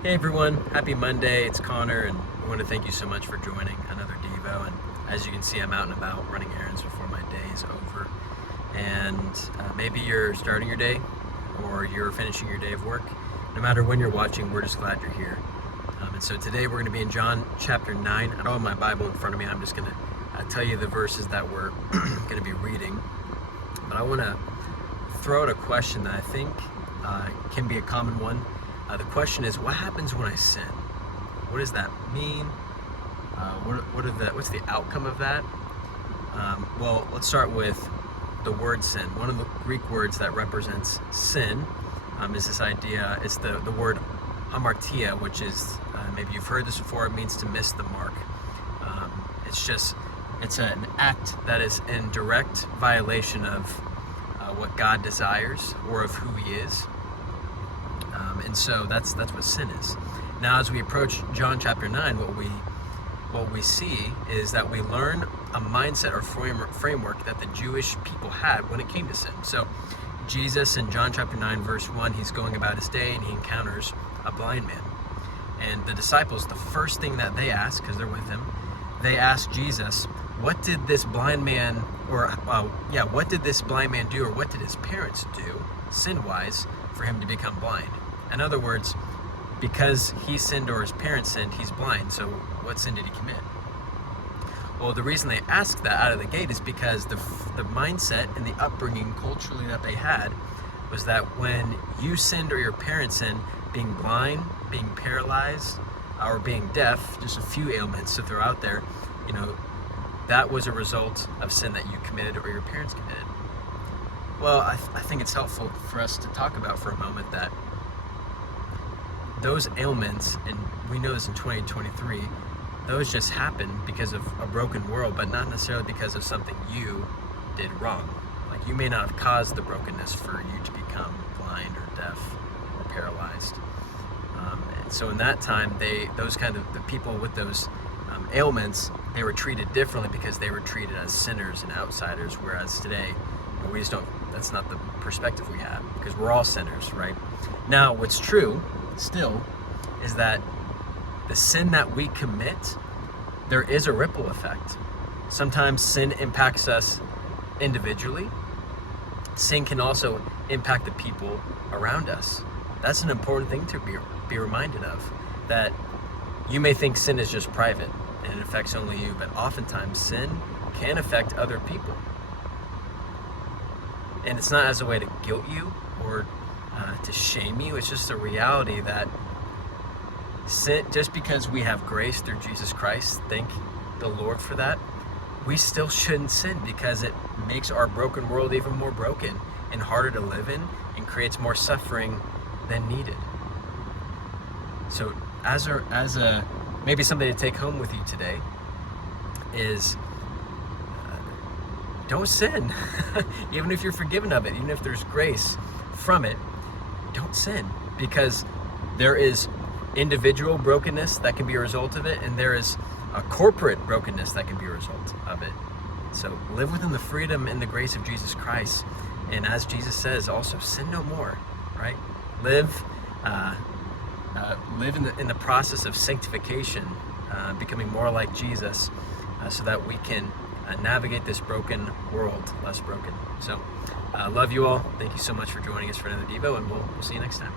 Hey everyone, happy Monday. It's Connor, and I want to thank you so much for joining another Devo. And as you can see, I'm out and about running errands before my day is over. And maybe you're starting your day or you're finishing your day of work. No matter when you're watching, we're just glad you're here. And so today we're going to be in John chapter 9. I don't have my Bible in front of me. I'm just going to tell you the verses that we're going to be reading. But I want to throw out a question that I think can be a common one. The question is, what happens when I sin? What does that mean? What's the outcome of that? Well, let's start with the word sin. One of the Greek words that represents sin is this idea. It's the word hamartia, which is, maybe you've heard this before, it means to miss the mark. It's an act that is in direct violation of what God desires or of who He is. And so that's what sin is. Now, as we approach John chapter 9, what we see is that we learn a mindset or framework that the Jewish people had when it came to sin. So Jesus in John chapter 9 verse 1, he's going about his day and he encounters a blind man. And the disciples, the first thing that they ask, because they're with him, they ask Jesus, what did this blind man do, or what did his parents do, sin-wise, for him to become blind? In other words, because he sinned or his parents sinned, he's blind. So what sin did he commit? Well, the reason they ask that out of the gate is because the mindset and the upbringing culturally that they had was that when you sinned or your parents sinned, being blind, being paralyzed, or being deaf, just a few ailments to throw out there, that was a result of sin that you committed or your parents committed. Well, I think it's helpful for us to talk about for a moment that those ailments, and we know this in 2023, those just happen because of a broken world, but not necessarily because of something you did wrong. Like, you may not have caused the brokenness for you to become blind or deaf or paralyzed. And so in that time, the people with those ailments, they were treated differently because they were treated as sinners and outsiders, whereas today, we just don't, that's not the perspective we have, because we're all sinners, right? Now, what's true still is that the sin that we commit, there is a ripple effect. Sometimes sin impacts us individually. Sin can also impact the people around us. That's an important thing to be reminded of, that you may think sin is just private and it affects only you, but oftentimes sin can affect other people. And it's not as a way to guilt you or to shame you. It's just a reality that sin, just because we have grace through Jesus Christ, thank the Lord for that, we still shouldn't sin, because it makes our broken world even more broken and harder to live in and creates more suffering than needed. So as a maybe something to take home with you today is, don't sin. Even if you're forgiven of it, even if there's grace from it, don't sin, because there is individual brokenness that can be a result of it, and there is a corporate brokenness that can be a result of it. So live within the freedom and the grace of Jesus Christ, and as Jesus says, also sin no more, right? Live in the process of sanctification, becoming more like Jesus, so that we can navigate this broken world less broken. So love you all. Thank you so much for joining us for another Devo, and we'll see you next time.